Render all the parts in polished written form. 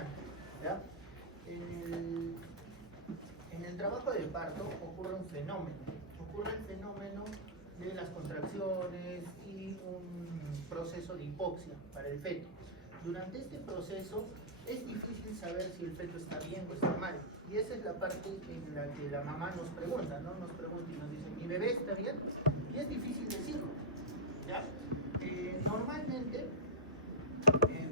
interesante, ¿ya? En el trabajo de parto ocurre un fenómeno. Ocurre el fenómeno de las contracciones y un proceso de hipoxia para el feto. Durante este proceso es difícil saber si el feto está bien o está mal. Y esa es la parte en la que la mamá nos pregunta, ¿no? Nos pregunta y nos dice, ¿mi bebé está bien? Y es difícil decirlo, ¿ya? Normalmente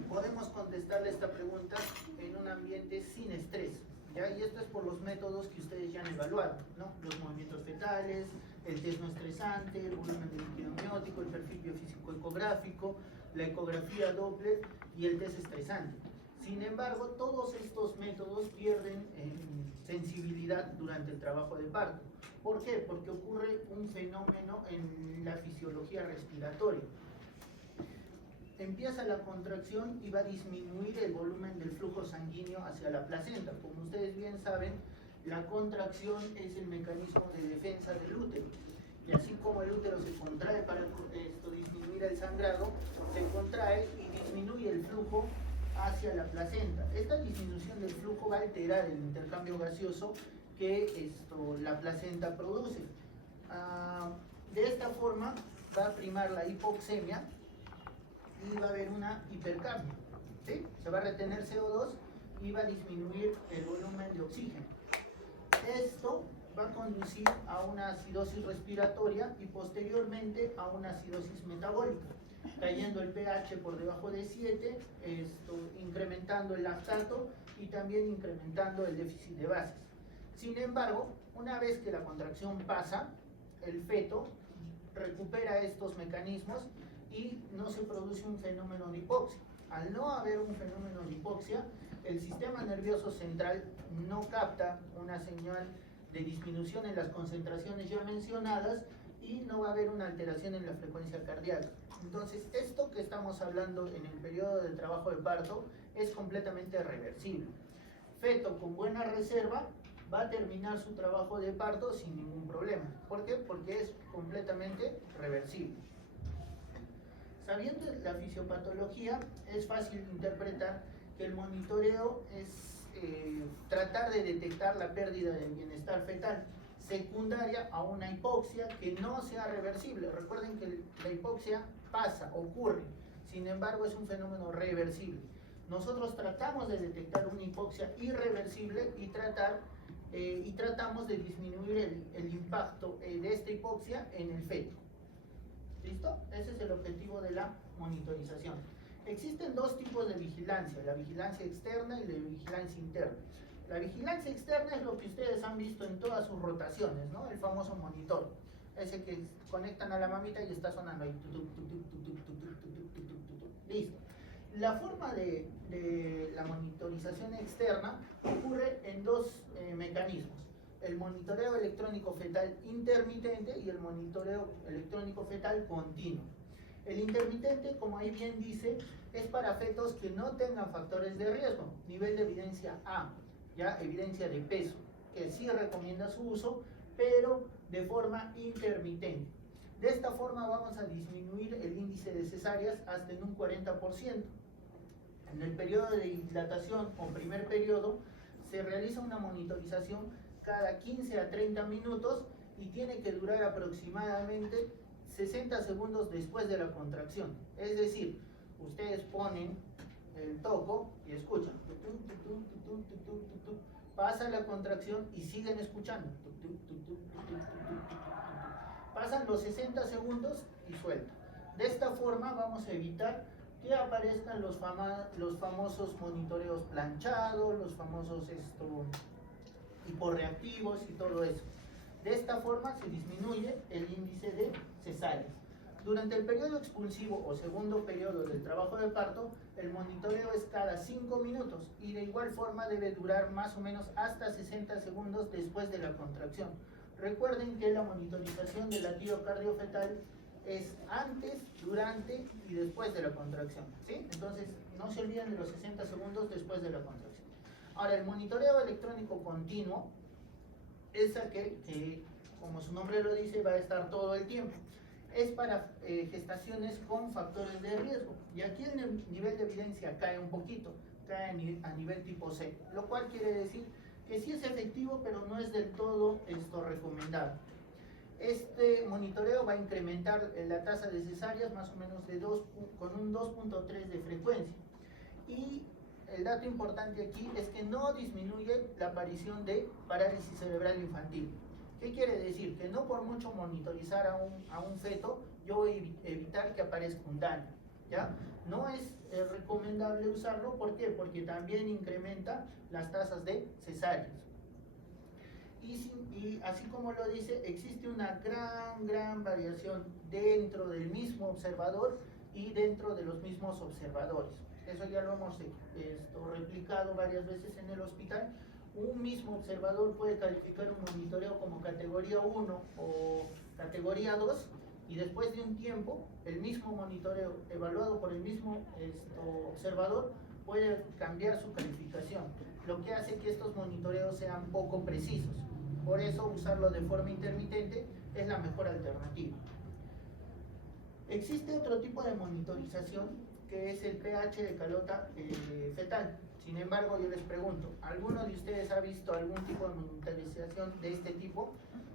podemos contestarle esta pregunta en un ambiente sin estrés, ¿ya? Y esto es por los métodos que ustedes ya han evaluado, ¿no? Los movimientos fetales, el test no estresante, el volumen del líquido amniótico, el perfil biofísico ecográfico, la ecografía Doppler y el test estresante. Sin embargo, todos estos métodos pierden sensibilidad durante el trabajo de parto. ¿Por qué? Porque ocurre un fenómeno en la fisiología respiratoria. Empieza la contracción y va a disminuir el volumen del flujo sanguíneo hacia la placenta. Como ustedes bien saben, la contracción es el mecanismo de defensa del útero. Y así como el útero se contrae para disminuir el sangrado, se contrae y disminuye el flujo hacia la placenta. Esta disminución del flujo va a alterar el intercambio gaseoso que la placenta produce. De esta forma va a primar la hipoxemia y va a haber una hipercapnia, ¿sí? Se va a retener CO2 y va a disminuir el volumen de oxígeno. Esto va a conducir a una acidosis respiratoria y posteriormente a una acidosis metabólica, cayendo el pH por debajo de 7, incrementando el lactato y también incrementando el déficit de bases. Sin embargo, una vez que la contracción pasa, el feto recupera estos mecanismos y no se produce un fenómeno de hipoxia. Al no haber un fenómeno de hipoxia, el sistema nervioso central no capta una señal de disminución en las concentraciones ya mencionadas y no va a haber una alteración en la frecuencia cardíaca. Entonces, esto que estamos hablando en el periodo del trabajo de parto es completamente reversible. Feto con buena reserva va a terminar su trabajo de parto sin ningún problema. ¿Por qué? Porque es completamente reversible. Sabiendo la fisiopatología, es fácil interpretar que el monitoreo es tratar de detectar la pérdida del bienestar fetal secundaria a una hipoxia que no sea reversible. Recuerden que la hipoxia pasa, ocurre, sin embargo es un fenómeno reversible. Nosotros tratamos de detectar una hipoxia irreversible y tratamos de disminuir el impacto de esta hipoxia en el feto. ¿Listo? Ese es el objetivo de la monitorización. Existen dos tipos de vigilancia, la vigilancia externa y la vigilancia interna. La vigilancia externa es lo que ustedes han visto en todas sus rotaciones, ¿no? El famoso monitor, ese que conectan a la mamita y está sonando ahí. Listo. La forma de la monitorización externa ocurre en dos mecanismos. El monitoreo electrónico fetal intermitente y el monitoreo electrónico fetal continuo. El intermitente, como ahí bien dice, es para fetos que no tengan factores de riesgo, nivel de evidencia A, ya evidencia de peso, que sí recomienda su uso, pero de forma intermitente. De esta forma vamos a disminuir el índice de cesáreas hasta en un 40%. En el periodo de dilatación o primer periodo se realiza una monitorización cada 15 a 30 minutos y tiene que durar aproximadamente 60 segundos después de la contracción. Es decir, ustedes ponen el toco y escuchan. Pasa la contracción y siguen escuchando. Pasan los 60 segundos y suelta. De esta forma vamos a evitar que aparezcan los famosos monitoreos planchados, los famosos hiporreactivos y todo eso. De esta forma se disminuye el índice de cesáreas. Durante el periodo expulsivo o segundo periodo del trabajo de parto, el monitoreo es cada 5 minutos y de igual forma debe durar más o menos hasta 60 segundos después de la contracción. Recuerden que la monitorización del latido cardiofetal es antes, durante y después de la contracción, ¿sí? Entonces, no se olviden de los 60 segundos después de la contracción. Ahora, el monitoreo electrónico continuo es aquel que, como su nombre lo dice, va a estar todo el tiempo. Es para gestaciones con factores de riesgo, Y aquí el nivel de evidencia cae un poquito, cae a nivel tipo C, lo cual quiere decir que sí es efectivo, pero no es del todo recomendado. Este monitoreo va a incrementar la tasa de cesáreas más o menos con un 2.3 de frecuencia. Y el dato importante aquí es que no disminuye la aparición de parálisis cerebral infantil. ¿Qué quiere decir? Que no por mucho monitorizar a un feto, yo voy a evitar que aparezca un daño, ¿ya? No es recomendable usarlo, ¿por qué? Porque también incrementa las tasas de cesáreas. Y así como lo dice, existe una gran variación dentro del mismo observador y dentro de los mismos observadores. Eso ya lo hemos replicado varias veces en el hospital. Un mismo observador puede calificar un monitoreo como categoría 1 o categoría 2, y después de un tiempo, el mismo monitoreo evaluado por el mismo observador puede cambiar su calificación, lo que hace que estos monitoreos sean poco precisos. Por eso usarlo de forma intermitente es la mejor alternativa. Existe otro tipo de monitorización que es el pH de calota fetal. Sin embargo, yo les pregunto, ¿alguno de ustedes ha visto algún tipo de monitorización de este tipo?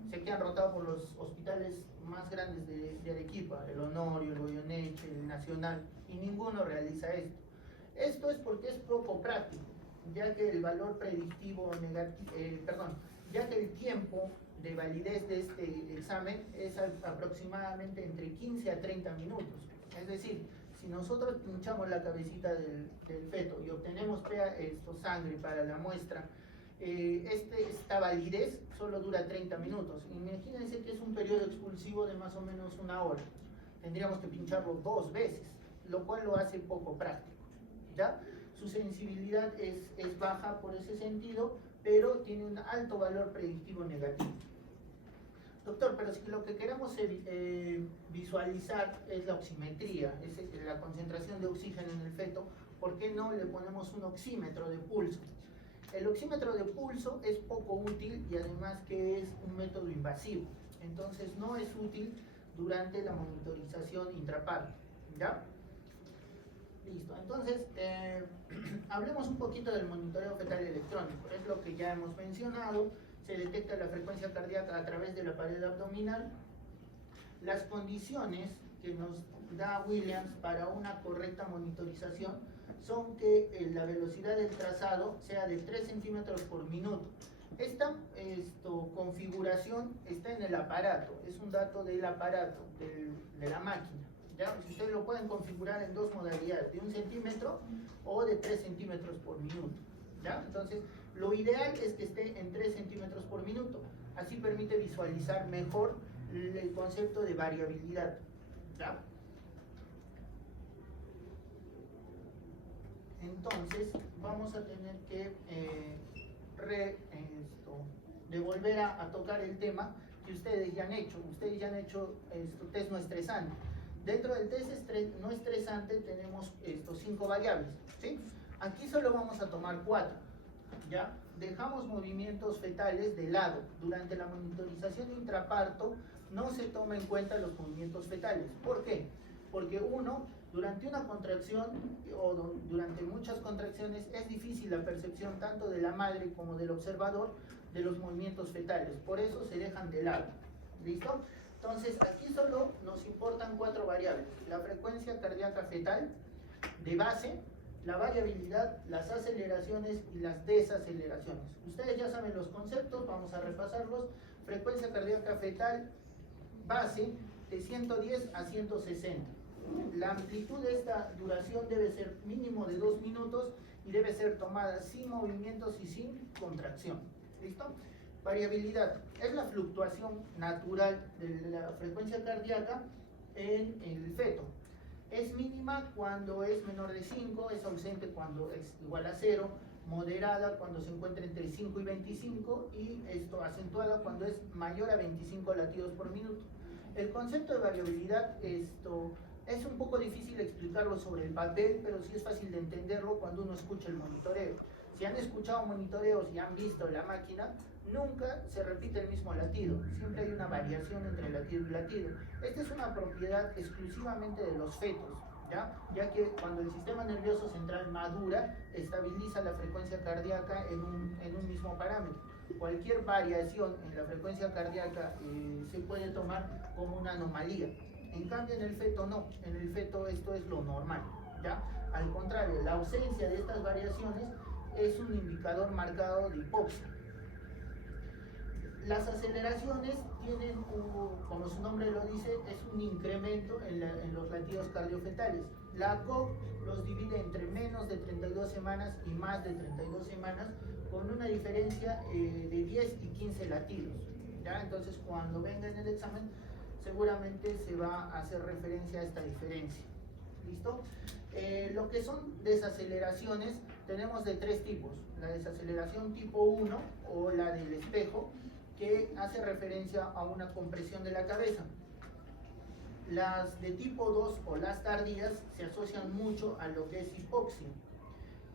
Sé que han rotado por los hospitales más grandes de Arequipa, el Honorio, el Goyeneche, el Nacional, y ninguno realiza esto. Esto es porque es poco práctico, ya que el valor predictivo ya que el tiempo de validez de este examen es aproximadamente entre 15 a 30 minutos. Es decir, si nosotros pinchamos la cabecita del feto y obtenemos sangre para la muestra, esta validez solo dura 30 minutos. Imagínense que es un periodo expulsivo de más o menos una hora. Tendríamos que pincharlo 2 veces, lo cual lo hace poco práctico, ¿ya? Su sensibilidad es baja por ese sentido, pero tiene un alto valor predictivo negativo. Doctor, pero si lo que queremos visualizar es la oximetría, es la concentración de oxígeno en el feto, ¿por qué no le ponemos un oxímetro de pulso? El oxímetro de pulso es poco útil y además que es un método invasivo, entonces no es útil durante la monitorización intraparto, ¿ya? Listo, entonces hablemos un poquito del monitoreo fetal electrónico. Es lo que ya hemos mencionado. Se detecta la frecuencia cardíaca a través de la pared abdominal. Las condiciones que nos da Williams para una correcta monitorización son que la velocidad del trazado sea de 3 centímetros por minuto. Esta configuración está en el aparato, es un dato del aparato, de la máquina. ¿Ya? Ustedes lo pueden configurar en 2 modalidades, de 1 centímetro o de 3 centímetros por minuto, ¿ya? Entonces, lo ideal es que esté en 3 centímetros por minuto, así permite visualizar mejor el concepto de variabilidad, ¿ya? Entonces, vamos a tener que de volver a tocar el tema que ustedes ya han hecho. Ustedes ya han hecho test no estresante. Dentro del test no estresante tenemos 5 variables, ¿sí? Aquí solo vamos a tomar 4, ¿ya? Dejamos movimientos fetales de lado. Durante la monitorización intraparto no se toma en cuenta los movimientos fetales. ¿Por qué? Porque durante una contracción o durante muchas contracciones es difícil la percepción tanto de la madre como del observador de los movimientos fetales. Por eso se dejan de lado. ¿Listo? Entonces, aquí solo nos importan 4 variables: la frecuencia cardíaca fetal de base, la variabilidad, las aceleraciones y las desaceleraciones. Ustedes ya saben los conceptos, vamos a repasarlos. Frecuencia cardíaca fetal base de 110 a 160. La amplitud de esta duración debe ser mínimo de 2 minutos y debe ser tomada sin movimientos y sin contracción. ¿Listo? Variabilidad es la fluctuación natural de la frecuencia cardíaca en el feto. Es mínima cuando es menor de 5, es ausente cuando es igual a 0, moderada cuando se encuentra entre 5 y 25 y acentuada cuando es mayor a 25 latidos por minuto. El concepto de variabilidad es un poco difícil explicarlo sobre el papel, pero sí es fácil de entenderlo cuando uno escucha el monitoreo. Si han escuchado monitoreos y han visto la máquina, nunca se repite el mismo latido, siempre hay una variación entre latido y latido. Esta es una propiedad exclusivamente de los fetos, ya que cuando el sistema nervioso central madura, estabiliza la frecuencia cardíaca en un mismo parámetro. Cualquier variación en la frecuencia cardíaca se puede tomar como una anomalía. En cambio, en el feto no, en el feto esto es lo normal, ¿ya? Al contrario, la ausencia de estas variaciones es un indicador marcado de hipoxia. Las aceleraciones tienen, como su nombre lo dice, es un incremento en los latidos cardiofetales. La ACOG los divide entre menos de 32 semanas y más de 32 semanas, con una diferencia de 10 y 15 latidos, ¿ya? Entonces, cuando venga en el examen, seguramente se va a hacer referencia a esta diferencia. ¿Listo? Lo que son desaceleraciones tenemos de tres tipos. La desaceleración tipo 1 o la del espejo, que hace referencia a una compresión de la cabeza. Las de tipo 2 o las tardías se asocian mucho a lo que es hipoxia.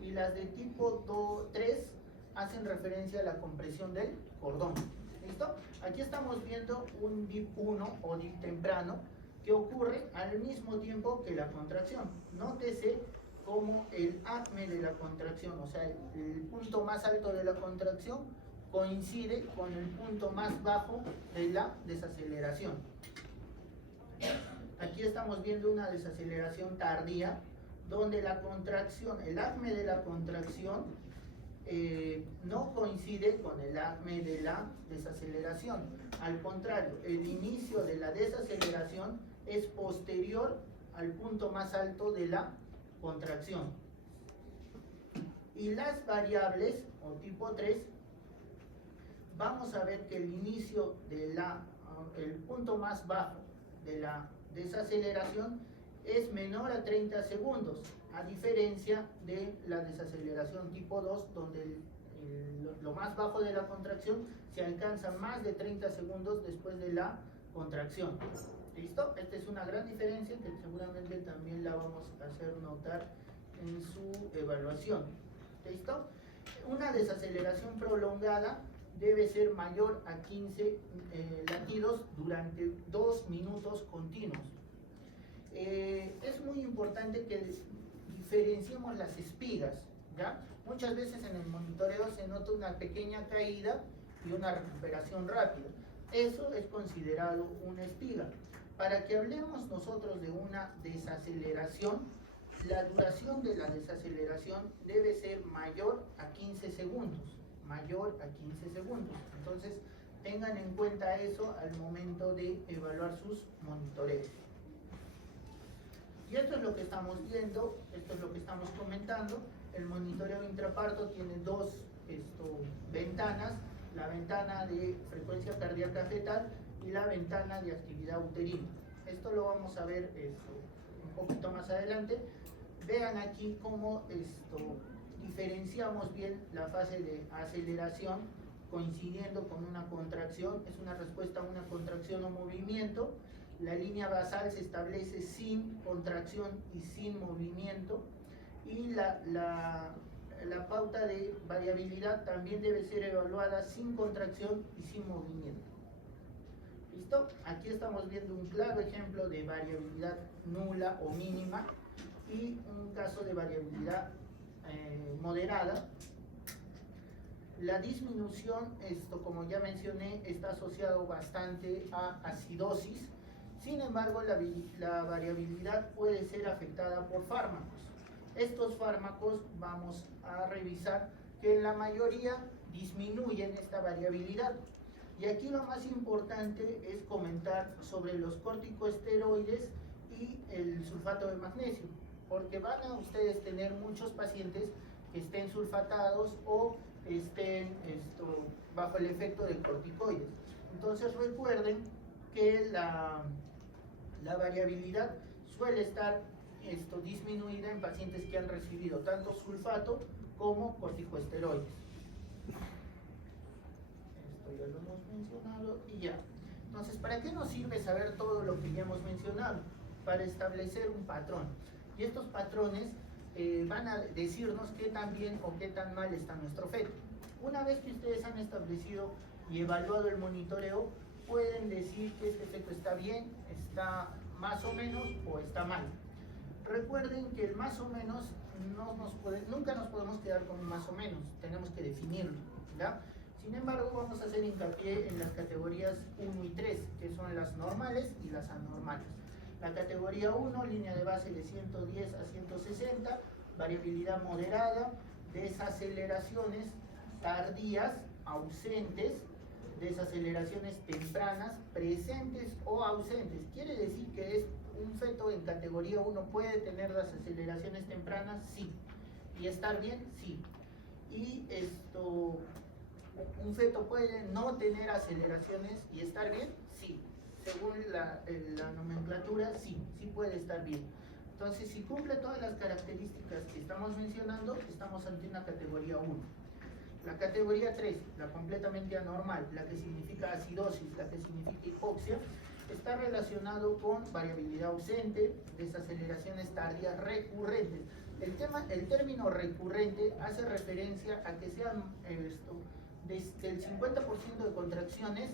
Y las de tipo 3 hacen referencia a la compresión del cordón. ¿Listo? Aquí estamos viendo un DIP 1 o DIP temprano que ocurre al mismo tiempo que la contracción. Nótese cómo el acme de la contracción, o sea, el punto más alto de la contracción, coincide con el punto más bajo de la desaceleración. Aquí estamos viendo una desaceleración tardía, donde la contracción, el acme de la contracción, no coincide con el acme de la desaceleración. Al contrario, el inicio de la desaceleración es posterior al punto más alto de la contracción. Y las variables, o tipo 3, vamos a ver que el inicio de el punto más bajo de la desaceleración es menor a 30 segundos, a diferencia de la desaceleración tipo 2, donde lo más bajo de la contracción se alcanza más de 30 segundos después de la contracción. ¿Listo? Esta es una gran diferencia que seguramente también la vamos a hacer notar en su evaluación. ¿Listo? Una desaceleración prolongada debe ser mayor a 15 latidos durante 2 minutos continuos. Es muy importante que diferenciemos las espigas, ¿ya? Muchas veces en el monitoreo se nota una pequeña caída y una recuperación rápida. Eso es considerado una espiga. Para que hablemos nosotros de una desaceleración, la duración de la desaceleración debe ser mayor a 15 segundos. Mayor a 15 segundos. Entonces, tengan en cuenta eso al momento de evaluar sus monitoreos. Y esto es lo que estamos viendo, esto es lo que estamos comentando. El monitoreo intraparto tiene dos ventanas, la ventana de frecuencia cardíaca fetal y la ventana de actividad uterina. Esto lo vamos a ver un poquito más adelante. Vean aquí cómo diferenciamos bien la fase de aceleración coincidiendo con una contracción. Es una respuesta a una contracción o movimiento. La línea basal se establece sin contracción y sin movimiento, y la pauta de variabilidad también debe ser evaluada sin contracción y sin movimiento. ¿Listo? Aquí estamos viendo un claro ejemplo de variabilidad nula o mínima y un caso de variabilidad moderada. La disminución, como ya mencioné, está asociado bastante a acidosis. Sin embargo, la variabilidad puede ser afectada por fármacos. Estos fármacos vamos a revisar que en la mayoría disminuyen esta variabilidad. Y aquí lo más importante es comentar sobre los corticosteroides y el sulfato de magnesio, porque van a ustedes tener muchos pacientes que estén sulfatados o estén bajo el efecto de corticoides. Entonces recuerden que la variabilidad suele estar disminuida en pacientes que han recibido tanto sulfato como corticosteroides. Esto ya lo hemos mencionado y ya. Entonces, ¿para qué nos sirve saber todo lo que ya hemos mencionado? Para establecer un patrón. Y estos patrones van a decirnos qué tan bien o qué tan mal está nuestro feto. Una vez que ustedes han establecido y evaluado el monitoreo, pueden decir que este feto está bien, está más o menos o está mal. Recuerden que el más o menos nunca nos podemos quedar con un más o menos, tenemos que definirlo, ¿ya? Sin embargo, vamos a hacer hincapié en las categorías 1 y 3, que son las normales y las anormales. La categoría 1, línea de base de 110 a 160, variabilidad moderada, desaceleraciones tardías, ausentes, desaceleraciones tempranas, presentes o ausentes. Quiere decir que es un feto en categoría 1 puede tener desaceleraciones tempranas, sí. Y estar bien, sí. Y un feto puede no tener aceleraciones y estar bien, sí. Según la nomenclatura, sí puede estar bien. Entonces, si cumple todas las características que estamos mencionando, estamos ante una categoría 1. La categoría 3, la completamente anormal, la que significa acidosis, la que significa hipoxia, está relacionado con variabilidad ausente, desaceleraciones tardías recurrentes. El término recurrente hace referencia a que sean desde el 50% de contracciones,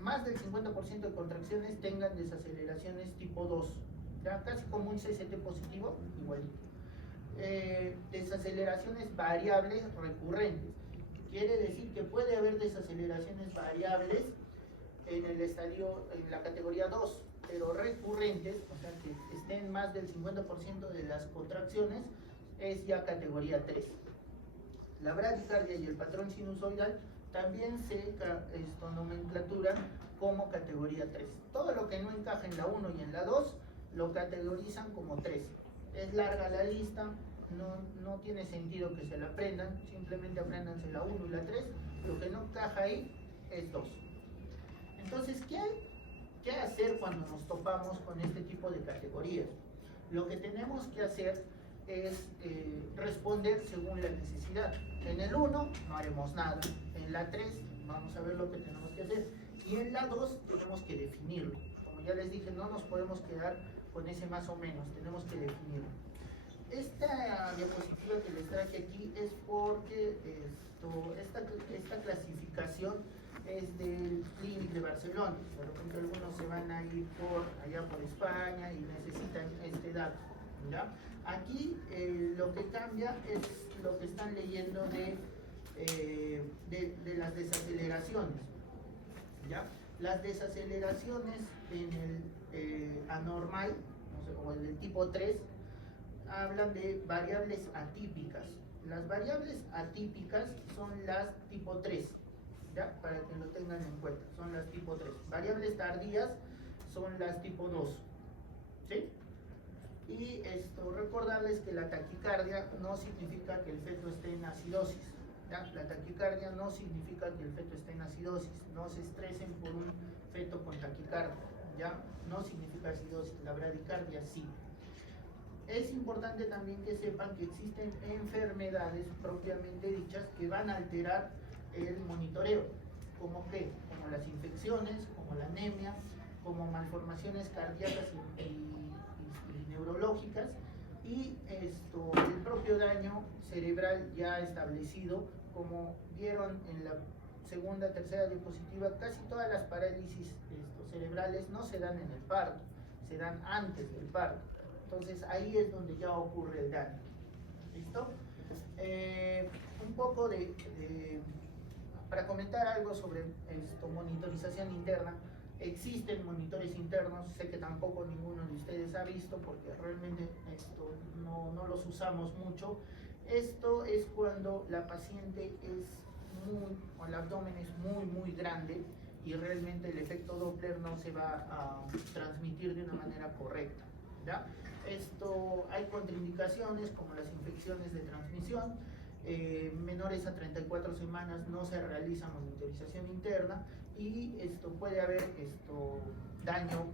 más del 50% de contracciones tengan desaceleraciones tipo 2, ¿ya? Casi como un CCT positivo, igualito. Desaceleraciones variables recurrentes. Quiere decir que puede haber desaceleraciones variables en la categoría 2, pero recurrentes, o sea que estén más del 50% de las contracciones, es ya categoría 3. La bradicardia y el patrón sinusoidal también se nomenclaturan como categoría 3. Todo lo que no encaja en la 1 y en la 2 lo categorizan como 3. Es larga la lista, no tiene sentido que se la aprendan, simplemente apréndanse la 1 y la 3, lo que no encaja ahí es 2. Entonces, ¿qué hacer cuando nos topamos con este tipo de categorías? Lo que tenemos que hacer es responder según la necesidad. En el 1 no haremos nada, en la 3 vamos a ver lo que tenemos que hacer, y en la 2 tenemos que definirlo. Como ya les dije, no nos podemos quedar con ese más o menos, tenemos que definirlo. Esta diapositiva que les traje aquí es porque esta clasificación es del Clínic de Barcelona. De repente algunos se van a ir allá por España y necesitan este dato, ¿ya? Aquí lo que cambia es lo que están leyendo de las desaceleraciones, ¿ya? Las desaceleraciones en el anormal, no sé, o en el tipo 3, hablan de variables atípicas. Las variables atípicas son las tipo 3, ¿ya? Para que lo tengan en cuenta, son las tipo 3. Variables tardías son las tipo 2, ¿sí? Y recordarles que la taquicardia no significa que el feto esté en acidosis, ¿ya? La taquicardia no significa que el feto esté en acidosis. No se estresen por un feto con taquicardia, ¿ya? No significa acidosis. La bradicardia sí. Es importante también que sepan que existen enfermedades propiamente dichas que van a alterar el monitoreo. ¿Cómo qué? Como las infecciones, como la anemia, como malformaciones cardíacas y neurológicas, y el propio daño cerebral ya establecido. Como vieron en la segunda, tercera diapositiva, casi todas las parálisis cerebrales no se dan en el parto, se dan antes del parto. Entonces ahí es donde ya ocurre el daño. ¿Listo? Un poco para comentar algo sobre monitorización interna. Existen monitores internos, sé que tampoco ninguno de ustedes ha visto porque realmente no los usamos mucho. Esto es cuando la paciente o el abdomen es muy grande y realmente el efecto Doppler no se va a transmitir de una manera correcta, ¿ya? Hay contraindicaciones como las infecciones de transmisión. Menores a 34 semanas no se realiza monitorización interna, y puede haber daño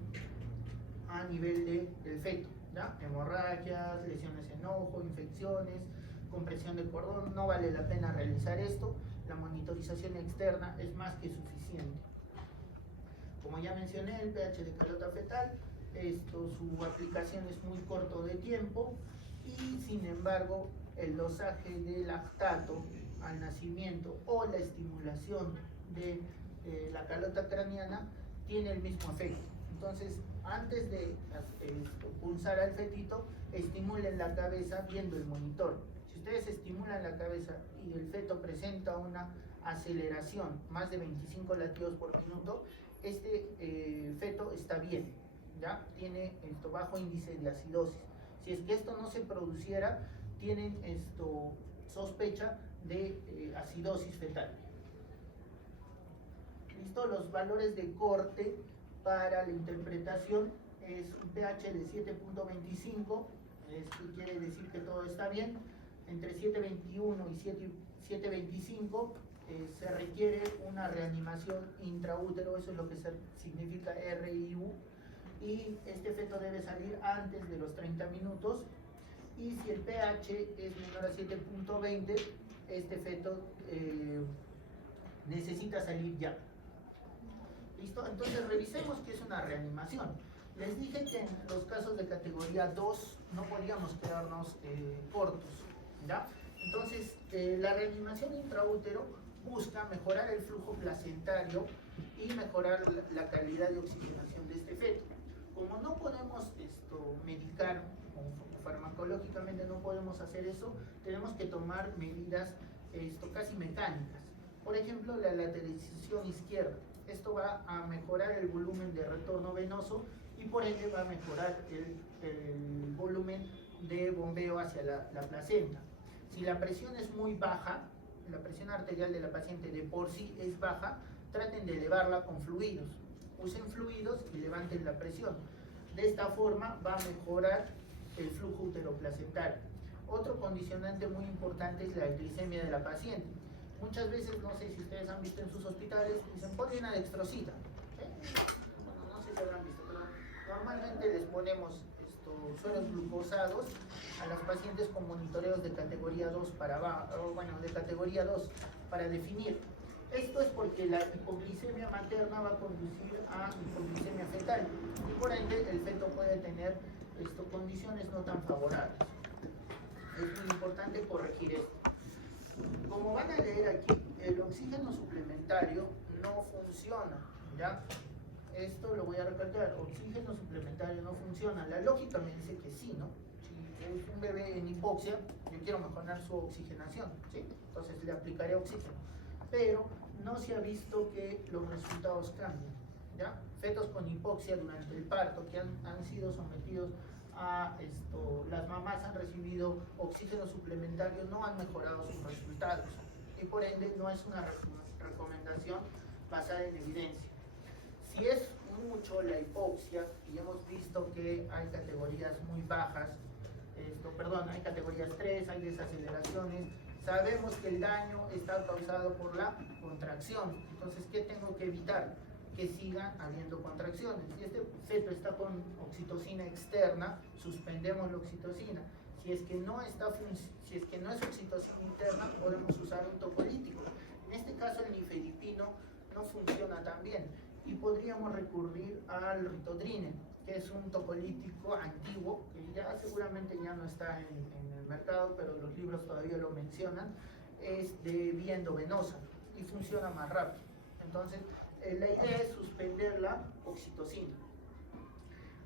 a nivel del feto, ¿ya? Hemorragias, lesiones en ojo, infecciones, compresión del cordón. No vale la pena realizar esto. La monitorización externa es más que suficiente. Como ya mencioné, el pH de calota fetal, su aplicación es muy corto de tiempo, y sin embargo el dosaje de lactato al nacimiento o la estimulación de la calota craneana tiene el mismo efecto. Entonces antes de pulsar al fetito, estimulen la cabeza viendo el monitor. Si ustedes estimulan la cabeza y el feto presenta una aceleración, más de 25 latidos por minuto, este feto está bien, ¿ya? Tiene bajo índice de acidosis. Si es que esto no se produciera, tienen sospecha de acidosis fetal. ¿Listo? Los valores de corte para la interpretación es un pH de 7.25, esto quiere decir que todo está bien. Entre 7.21 y 7.25 se requiere una reanimación intraútero, eso es lo que significa RIU, y este feto debe salir antes de los 30 minutos. Y si el pH es menor a 7.20, este feto necesita salir ya. ¿Listo? Entonces revisemos qué es una reanimación. Les dije que en los casos de categoría 2 no podíamos quedarnos cortos, ¿ya? Entonces la reanimación intraútero busca mejorar el flujo placentario y mejorar la calidad de oxigenación de este feto. Como no podemos medicar, o farmacológicamente no podemos hacer eso, tenemos que tomar medidas casi mecánicas. Por ejemplo, la lateralización izquierda. Esto va a mejorar el volumen de retorno venoso y por ende va a mejorar el volumen de bombeo hacia la placenta. Si la presión es muy baja, la presión arterial de la paciente de por sí es baja, traten de elevarla con fluidos. Usen fluidos y levanten la presión. De esta forma va a mejorar el flujo uteroplacentario. Otro condicionante muy importante es la glicemia de la paciente. Muchas veces, no sé si ustedes han visto en sus hospitales, dicen ponle una dextrosita. Bueno, no sé si habrán visto, pero normalmente les ponemos sueros glucosados a las pacientes con monitoreos de categoría 2 para abajo, bueno, de categoría 2 para definir. Esto es porque la hipoglicemia materna va a conducir a hipoglicemia fetal y por ende el feto puede tener condiciones no tan favorables. Es muy importante corregir esto. Como van a leer aquí, el oxígeno suplementario no funciona, ¿ya? Esto lo voy a recalcar, oxígeno suplementario no funciona. La lógica me dice que sí, ¿no? Si es un bebé en hipoxia, yo quiero mejorar su oxigenación, ¿sí? Entonces le aplicaré oxígeno. Pero no se ha visto que los resultados cambien, ¿ya? Fetos con hipoxia durante el parto que han sido sometidos a las mamás han recibido oxígeno suplementario, no han mejorado sus resultados y por ende no es una recomendación basada en evidencia. Si es mucho la hipoxia y hemos visto que hay categorías muy bajas, hay categorías 3, hay desaceleraciones, sabemos que el daño está causado por la contracción, entonces ¿qué tengo que evitar? Que sigan habiendo contracciones. Si este feto está con oxitocina externa, suspendemos la oxitocina. Si es que no es oxitocina interna, podemos usar un tocolítico. En este caso el nifedipino no funciona tan bien y podríamos recurrir al ritodrine, que es un tocolítico antiguo, que ya seguramente ya no está en el mercado, pero los libros todavía lo mencionan, es de vía endovenosa y funciona más rápido. Entonces, la idea es suspender la oxitocina.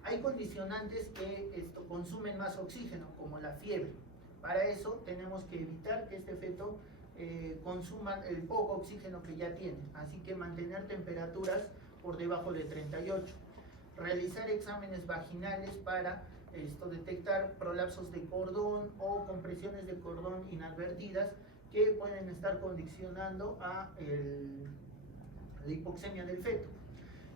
Hay condicionantes que consumen más oxígeno, como la fiebre. Para eso tenemos que evitar que este feto consuma el poco oxígeno que ya tiene. Así que mantener temperaturas por debajo de 38. Realizar exámenes vaginales para detectar prolapsos de cordón o compresiones de cordón inadvertidas que pueden estar condicionando a la hipoxemia del feto.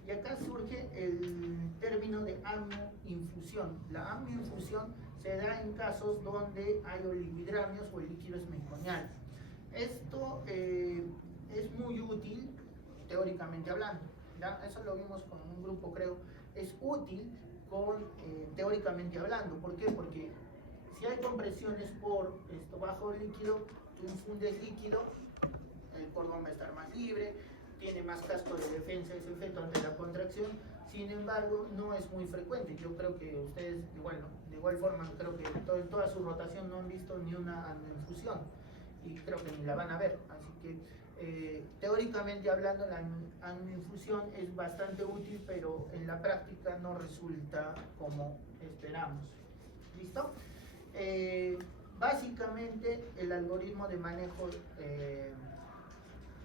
Y acá surge el término de amioinfusión. La amioinfusión se da en casos donde hay oligohidramios o el líquido es meconial. Esto es muy útil teóricamente hablando, ¿ya? Eso lo vimos con un grupo, creo. Es útil teóricamente hablando. ¿Por qué? Porque si hay compresiones por bajo líquido, tú infundes líquido, el cordón va a estar más libre, tiene más casco de defensa ese feto ante la contracción. Sin embargo, no es muy frecuente. Yo creo que ustedes, de igual forma, creo que en toda su rotación no han visto ni una infusión. y creo que ni la van a ver. Así que teóricamente hablando, la amioinfusión es bastante útil, pero en la práctica no resulta como esperamos. ¿Listo? Básicamente el algoritmo de manejo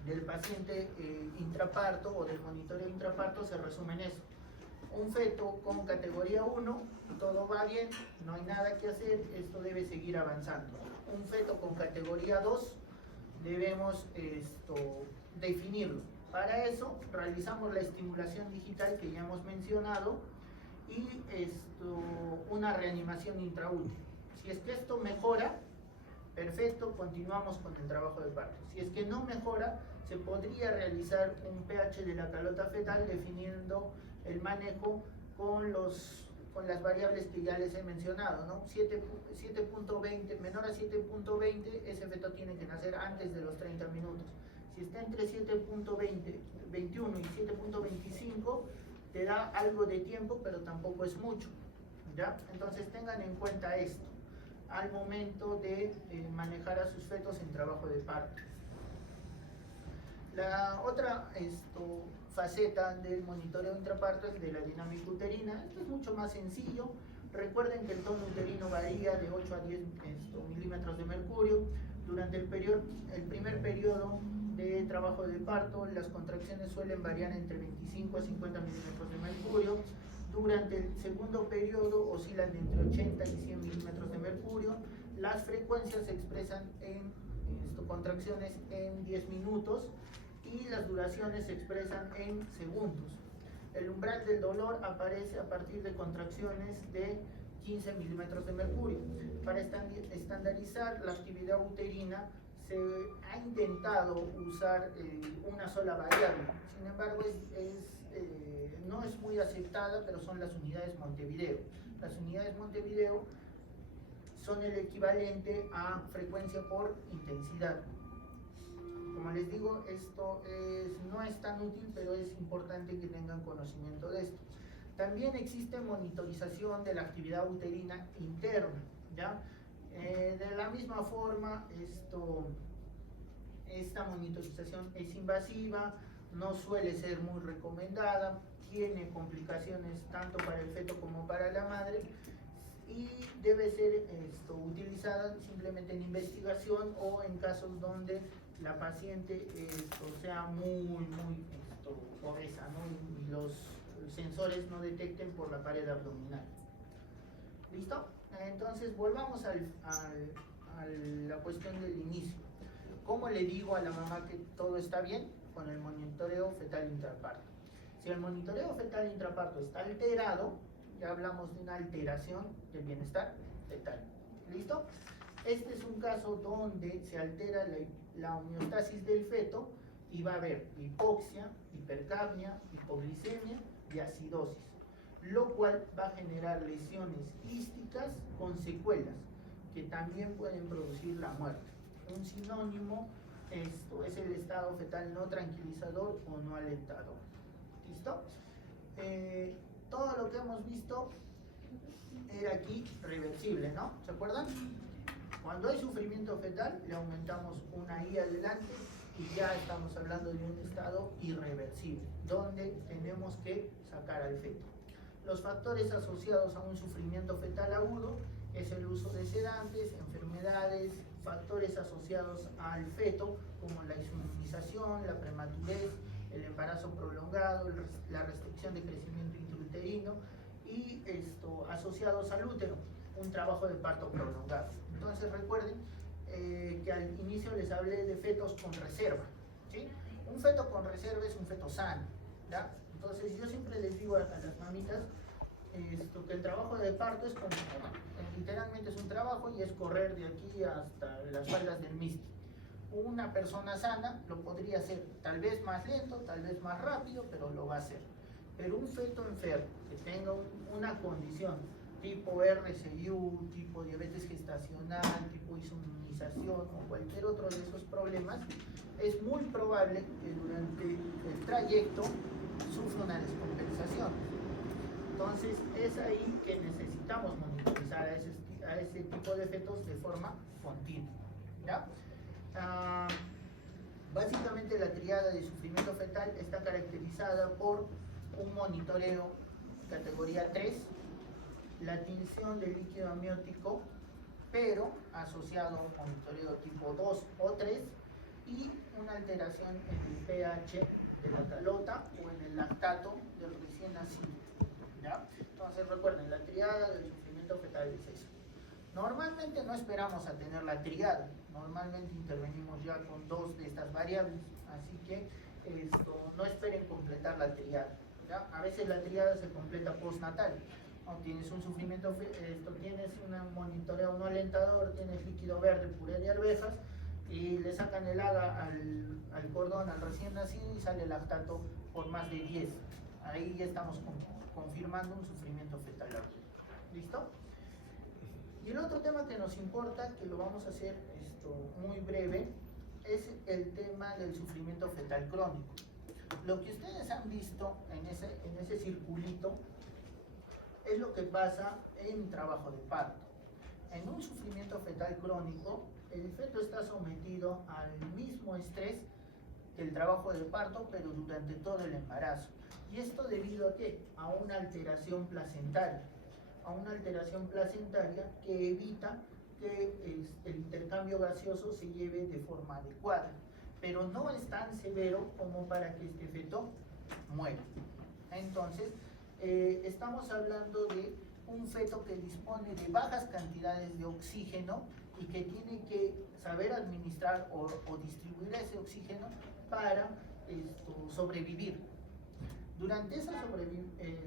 del paciente intraparto o del monitoreo intraparto se resume en eso. Un feto con categoría 1, todo va bien, no hay nada que hacer, esto debe seguir avanzando. Un feto con categoría 2, debemos definirlo. Para eso realizamos la estimulación digital que ya hemos mencionado y una reanimación intraútil. Si es que esto mejora, perfecto, continuamos con el trabajo de parto. Si es que no mejora, se podría realizar un pH de la calota fetal definiendo el manejo con las variables que ya les he mencionado, ¿no? 7.20, menor a 7.20, ese feto tiene que nacer antes de los 30 minutos. Si está entre 7.20, 21 y 7.25, te da algo de tiempo, pero tampoco es mucho, ¿ya? Entonces tengan en cuenta esto al momento de manejar a sus fetos en trabajo de parto. La otra faceta del monitoreo intraparto es de la dinámica uterina. Esto es mucho más sencillo. Recuerden que el tono uterino varía de 8 a 10 milímetros de mercurio. Durante el primer periodo de trabajo de parto, las contracciones suelen variar entre 25 a 50 milímetros de mercurio. Durante el segundo periodo oscilan entre 80 y 100 milímetros de mercurio. Las frecuencias se expresan en contracciones en 10 minutos y las duraciones se expresan en segundos. El umbral del dolor aparece a partir de contracciones de 15 milímetros de mercurio. Para estandarizar la actividad uterina se ha intentado usar una sola variable. Sin embargo, no es muy aceptada, pero son las unidades Montevideo. Las unidades Montevideo son el equivalente a frecuencia por intensidad. Como les digo, esto no es tan útil, pero es importante que tengan conocimiento de esto. También existe monitorización de la actividad uterina interna, ¿ya? De la misma forma, esta monitorización es invasiva, no suele ser muy recomendada, tiene complicaciones tanto para el feto como para la madre y debe ser utilizada simplemente en investigación o en casos donde la paciente sea muy obesa, ¿no? Y los sensores no detecten por la pared abdominal. ¿Listo? Entonces volvamos a la cuestión del inicio. ¿Cómo le digo a la mamá que todo está bien? Con el monitoreo fetal intraparto. Si el monitoreo fetal intraparto está alterado, ya hablamos de una alteración del bienestar fetal. ¿Listo? Este es un caso donde se altera la homeostasis del feto y va a haber hipoxia, hipercapnia, hipoglicemia y acidosis, lo cual va a generar lesiones quísticas con secuelas que también pueden producir la muerte. Un sinónimo es el estado fetal no tranquilizador o no alentador. ¿Listo? Todo lo que hemos visto era aquí reversible, ¿no? ¿Se acuerdan? Cuando hay sufrimiento fetal, le aumentamos una I adelante y ya estamos hablando de un estado irreversible, donde tenemos que sacar al feto. Los factores asociados a un sufrimiento fetal agudo es el uso de sedantes, enfermedades, factores asociados al feto, como la inmunización, la prematurez, el embarazo prolongado, la restricción de crecimiento intrauterino y asociados al útero, un trabajo de parto prolongado. Entonces recuerden que al inicio les hablé de fetos con reserva, ¿sí? Un feto con reserva es un feto sano, ¿ya? Entonces yo siempre les digo a las mamitas que el trabajo de parto es como, literalmente es un trabajo y es correr de aquí hasta las faldas del Misti. Una persona sana lo podría hacer, tal vez más lento, tal vez más rápido, pero lo va a hacer. Pero un feto enfermo que tenga una condición tipo RCU, tipo diabetes gestacional, tipo inmunización o cualquier otro de esos problemas, es muy probable que durante el trayecto sufra una descompensación. Entonces es ahí que necesitamos monitorizar a ese tipo de fetos de forma continua, ¿ya? triada de sufrimiento fetal está caracterizada por un monitoreo categoría 3, la tinción del líquido amniótico, pero asociado a un monitoreo tipo 2 o 3, y una alteración en el pH de la calota o en el lactato del recién nacido. ¿Ya? Entonces recuerden, la triada del sufrimiento fetal es eso. Normalmente no esperamos a tener la triada, normalmente intervenimos ya con 2 de estas variables, así que no esperen completar la triada. ¿Ya? A veces la triada se completa postnatal. ¿No? Tienes un sufrimiento, tienes un monitoreo no alentador, tienes líquido verde, puré de arvejas, y le sacan el AGA al cordón, al recién nacido, y sale lactato por más de 10. Ahí ya estamos confirmando un sufrimiento fetal agudo. ¿Listo? Y el otro tema que nos importa, que lo vamos a hacer muy breve, es el tema del sufrimiento fetal crónico. Lo que ustedes han visto en ese circulito es lo que pasa en trabajo de parto. En un sufrimiento fetal crónico, el feto está sometido al mismo estrés que el trabajo de parto, pero durante todo el embarazo. ¿Y esto debido a qué? A una alteración placentaria. A una alteración placentaria que evita que el intercambio gaseoso se lleve de forma adecuada, pero no es tan severo como para que este feto muera. Entonces, estamos hablando de un feto que dispone de bajas cantidades de oxígeno y que tiene que saber administrar o distribuir ese oxígeno para sobrevivir. Durante esa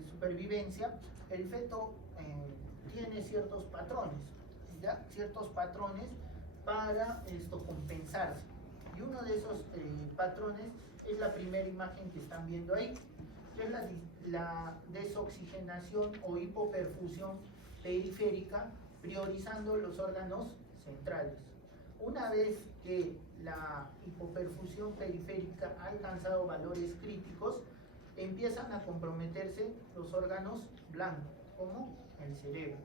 supervivencia, el feto tiene ciertos patrones, ¿ya? Ciertos patrones para compensarse. Y uno de esos patrones es la primera imagen que están viendo ahí, que es la desoxigenación o hipoperfusión periférica, priorizando los órganos centrales. Una vez que la hipoperfusión periférica ha alcanzado valores críticos, empiezan a comprometerse los órganos blancos, como el cerebro.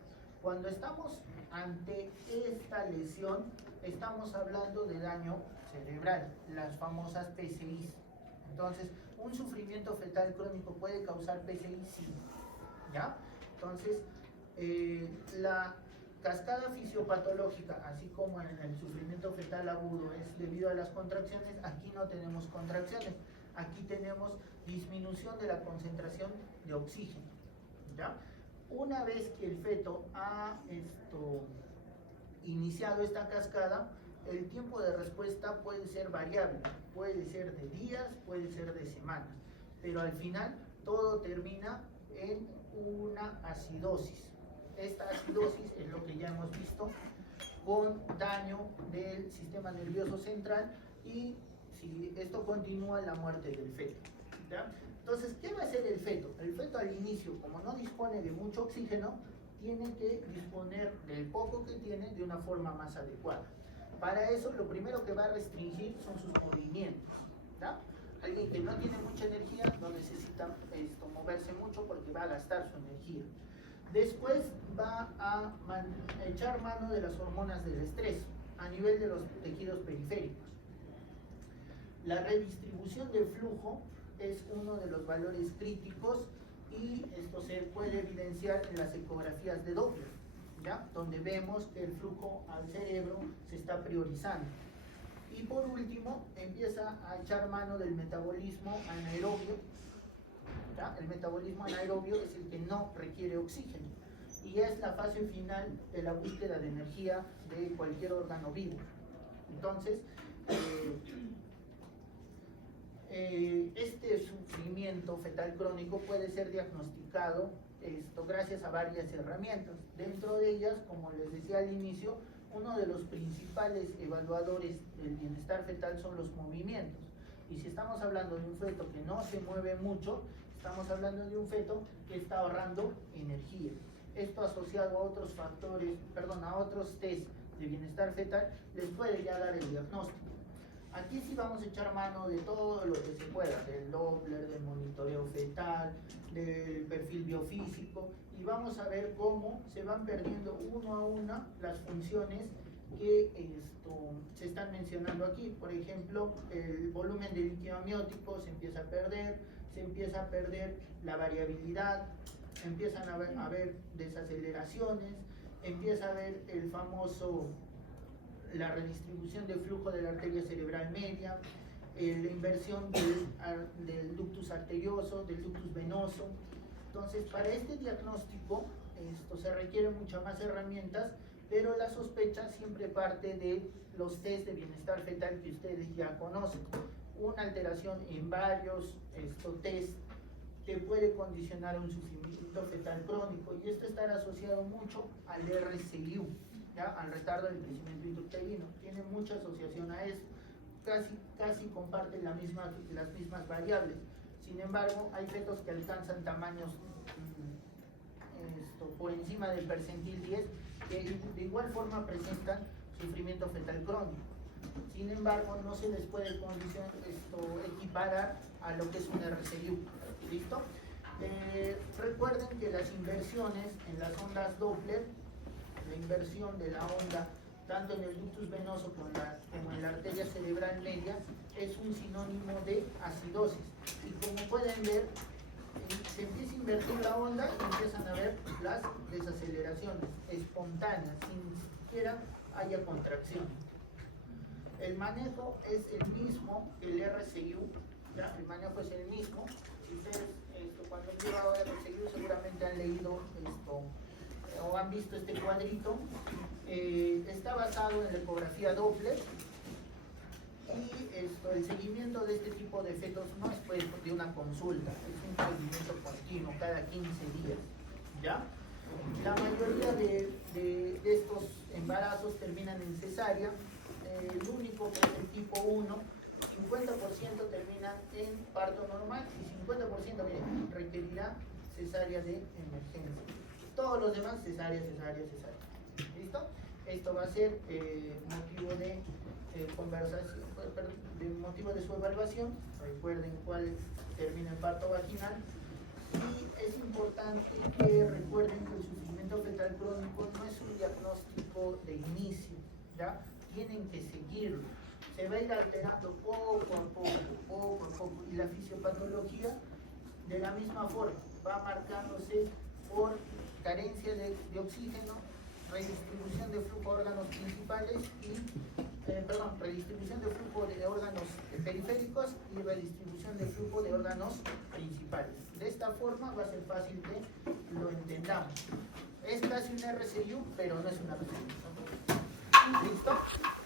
Cuando estamos ante esta lesión, estamos hablando de daño cerebral, las famosas PCIs. Entonces, ¿un sufrimiento fetal crónico puede causar PCI? Sí. ¿Ya? Entonces, la cascada fisiopatológica, así como en el sufrimiento fetal agudo es debido a las contracciones, aquí no tenemos contracciones, aquí tenemos disminución de la concentración de oxígeno. ¿Ya? Una vez que el feto ha iniciado esta cascada, el tiempo de respuesta puede ser variable, puede ser de días, puede ser de semanas, pero al final todo termina en una acidosis. Esta acidosis es lo que ya hemos visto, con daño del sistema nervioso central, y si esto continúa, la muerte del feto. ¿Ya? Entonces, ¿qué va a hacer el feto? El feto al inicio, como no dispone de mucho oxígeno, tiene que disponer del poco que tiene de una forma más adecuada. Para eso, lo primero que va a restringir son sus movimientos. ¿Ya? Alguien que no tiene mucha energía no necesita moverse mucho porque va a gastar su energía. Después va a echar mano de las hormonas del estrés a nivel de los tejidos periféricos. La redistribución del flujo es uno de los valores críticos, y esto se puede evidenciar en las ecografías de Doppler, ¿ya? Donde vemos que el flujo al cerebro se está priorizando. Y por último, empieza a echar mano del metabolismo anaerobio. ¿Ya? El metabolismo anaerobio es el que no requiere oxígeno y es la fase final de la búsqueda de energía de cualquier órgano vivo. Entonces, este sufrimiento fetal crónico puede ser diagnosticado gracias a varias herramientas. Dentro de ellas, como les decía al inicio, uno de los principales evaluadores del bienestar fetal son los movimientos. Y si estamos hablando de un feto que no se mueve mucho, estamos hablando de un feto que está ahorrando energía. Esto asociado a otros factores, a otros test de bienestar fetal, les puede ya dar el diagnóstico. Aquí sí vamos a echar mano de todo lo que se pueda, del Doppler, del monitoreo fetal, del perfil biofísico, y vamos a ver cómo se van perdiendo uno a una las funciones que se están mencionando aquí. Por ejemplo, el volumen de líquido amniótico se empieza a perder la variabilidad, empiezan a haber desaceleraciones, empieza a haber la redistribución de flujo de la arteria cerebral media, la inversión del ductus arterioso, del ductus venoso. Entonces, para este diagnóstico se requieren muchas más herramientas, pero la sospecha siempre parte de los test de bienestar fetal que ustedes ya conocen. Una alteración en varios test te puede condicionar a un sufrimiento fetal crónico, y esto estará asociado mucho al RCIU, ¿ya? Al retardo del crecimiento intrauterino. Tiene mucha asociación a eso, casi comparten las mismas variables. Sin embargo, hay fetos que alcanzan tamaños por encima del percentil 10, que de igual forma presentan sufrimiento fetal crónico. Sin embargo, no se les puede equiparar a lo que es un RCIU. ¿Listo? Recuerden que las inversiones en las ondas Doppler, la inversión de la onda tanto en el ductus venoso como en la arteria cerebral media, es un sinónimo de acidosis. Y como pueden ver, se empieza a invertir la onda y empiezan a ver las desaceleraciones espontáneas, sin siquiera haya contracción. El manejo es el mismo que el RCIU, ¿ya? El manejo es el mismo. Si ustedes cuando han llevado RCIU seguramente han leído o han visto este cuadrito. Está basado en la ecografía Doppler, y el seguimiento de este tipo de fetos no es pues de una consulta, es un seguimiento continuo cada 15 días, ¿ya? La mayoría de estos embarazos terminan en cesárea. El único que es el tipo 1, 50% terminan en parto normal y 50% requerirá cesárea de emergencia. Todos los demás cesárea. ¿Listo? Esto va a ser motivo de conversación, motivo de su evaluación. Recuerden cuál termina en parto vaginal. Y es importante que recuerden que el sufrimiento fetal crónico no es un diagnóstico de inicio, ¿ya? Tienen que seguirlo. Se va a ir alterando poco a poco, y la fisiopatología de la misma forma va marcándose por carencia de oxígeno, redistribución de flujo de órganos principales redistribución de flujo de órganos periféricos y redistribución de flujo de órganos principales. De esta forma va a ser fácil que lo entendamos. Es casi un RCIU, pero no es una RCIU. ¿Listo?